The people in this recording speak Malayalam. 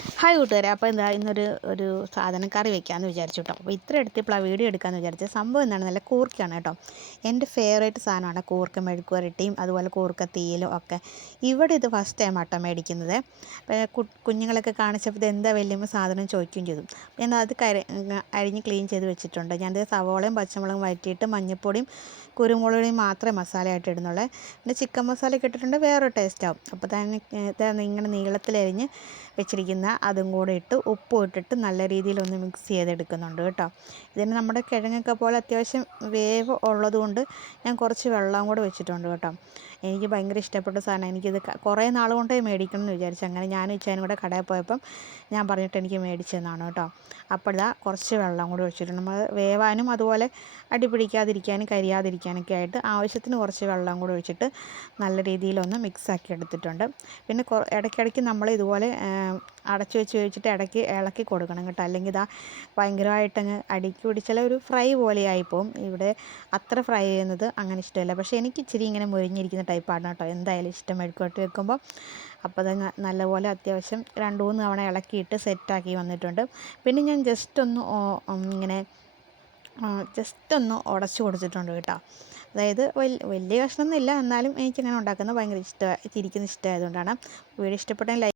ഹായ് കൂട്ടുകാരെ, അപ്പോൾ എന്താ ഇന്നൊരു സാധനം കറി വെക്കാമെന്ന് വിചാരിച്ചു കേട്ടോ. അപ്പോൾ ഇത്ര എടുത്തിപ്പോൾ വീഡിയോ എടുക്കാമെന്ന് വിചാരിച്ചത്. സംഭവം എന്താണ്, നല്ല കൂർക്കയാണ് കേട്ടോ. എൻ്റെ ഫേവറേറ്റ് സാധനമാണ് കൂർക്ക മെഴുക്ക് പുരട്ടിയും അതുപോലെ കൂർക്ക തീയലും ഒക്കെ. ഇവിടെ ഇത് ഫസ്റ്റ് ടൈം ആട്ടോ മേടിക്കുന്നത്. കുഞ്ഞുങ്ങളൊക്കെ കാണിച്ചപ്പോൾ ഇത് എന്താ വലിയ സാധനം ചോദിക്കുകയും ചെയ്തു. ഞാൻ അത് അരിഞ്ഞ് ക്ലീൻ ചെയ്ത് വെച്ചിട്ടുണ്ട്. ഞാനത് സവോളയും പച്ചമുളകും വഴറ്റിയിട്ട് മഞ്ഞൾപ്പൊടിയും കുരുമുളകും മാത്രമേ മസാലയായിട്ട് ഇടുന്നുള്ളൂ. പിന്നെ ചിക്കൻ മസാല ഇട്ടിട്ടുണ്ട്, വേറൊരു ടേസ്റ്റ് ആവും. അപ്പോൾ തന്നെ ഇങ്ങനെ നീളത്തിലരിഞ്ഞ് വെച്ചിരിക്കുന്ന അതും കൂടെ ഇട്ട് ഉപ്പും ഇട്ടിട്ട് നല്ല രീതിയിലൊന്ന് മിക്സ് ചെയ്തെടുക്കുന്നുണ്ട് കേട്ടോ. ഇതിന് നമ്മുടെ കിഴങ്ങൊക്കെ പോലെ അത്യാവശ്യം വേവ് ഉള്ളതുകൊണ്ട് ഞാൻ കുറച്ച് വെള്ളം കൂടെ വെച്ചിട്ടുണ്ട് കേട്ടോ. എനിക്ക് ഭയങ്കര ഇഷ്ടപ്പെട്ട സാധനം. എനിക്കിത് കുറേ നാൾ കൊണ്ടേ മേടിക്കണം എന്ന് വിചാരിച്ചു. അങ്ങനെ ഞാനും ഇച്ചാനും കൂടെ കടയിൽ പോയപ്പം ഞാൻ പറഞ്ഞിട്ട് എനിക്ക് മേടിച്ചതെന്നാണ് കേട്ടോ. അപ്പോൾ ഇതാ കുറച്ച് വെള്ളം കൂടെ വെച്ചിട്ടുണ്ട്. നമ്മൾ വേവാനും അതുപോലെ അടി പിടിക്കാതിരിക്കാനും കരിയാതിരിക്കാനൊക്കെ ആയിട്ട് ആവശ്യത്തിന് കുറച്ച് വെള്ളം കൂടെ ഒഴിച്ചിട്ട് നല്ല രീതിയിലൊന്ന് മിക്സാക്കി എടുത്തിട്ടുണ്ട്. പിന്നെ ഇടയ്ക്കിടയ്ക്ക് നമ്മൾ ഇതുപോലെ അടച്ചു വെച്ച് വെച്ചിട്ട് ഇടയ്ക്ക് ഇളക്കി കൊടുക്കണം കേട്ടോ. അല്ലെങ്കിൽ ഇതാ ഭയങ്കരമായിട്ടങ്ങ് അടിക്ക് പിടിച്ചാൽ ഒരു ഫ്രൈ പോലെ ആയിപ്പോവും. ഇവിടെ അത്ര ഫ്രൈ ചെയ്യുന്നത് അങ്ങനെ ഇഷ്ടമല്ല. പക്ഷേ എനിക്ക് ഇച്ചിരി ഇങ്ങനെ മുരിഞ്ഞിരിക്കുന്ന ടൈപ്പാണ് കേട്ടോ എന്തായാലും ഇഷ്ടം മെഴുക്കുവരട്ടി വെക്കുമ്പോൾ. അപ്പോൾ അത് നല്ലപോലെ അത്യാവശ്യം 2-3 തവണ ഇളക്കിയിട്ട് സെറ്റാക്കി വന്നിട്ടുണ്ട്. പിന്നെ ഞാൻ ജസ്റ്റ് ഒന്ന് ഉടച്ച് കൊടുത്തിട്ടുണ്ട് കേട്ടോ. അതായത് വലിയ കഷ്ണമൊന്നുമില്ല, എന്നാലും എനിക്കങ്ങനെ ഉണ്ടാക്കുന്നത് ഭയങ്കര ഇഷ്ടമാണ്. ചിരിക്കുന്ന ഇഷ്ടമായതുകൊണ്ടാണ്. വീഡിയോ ഇഷ്ടപ്പെട്ടെങ്കിൽ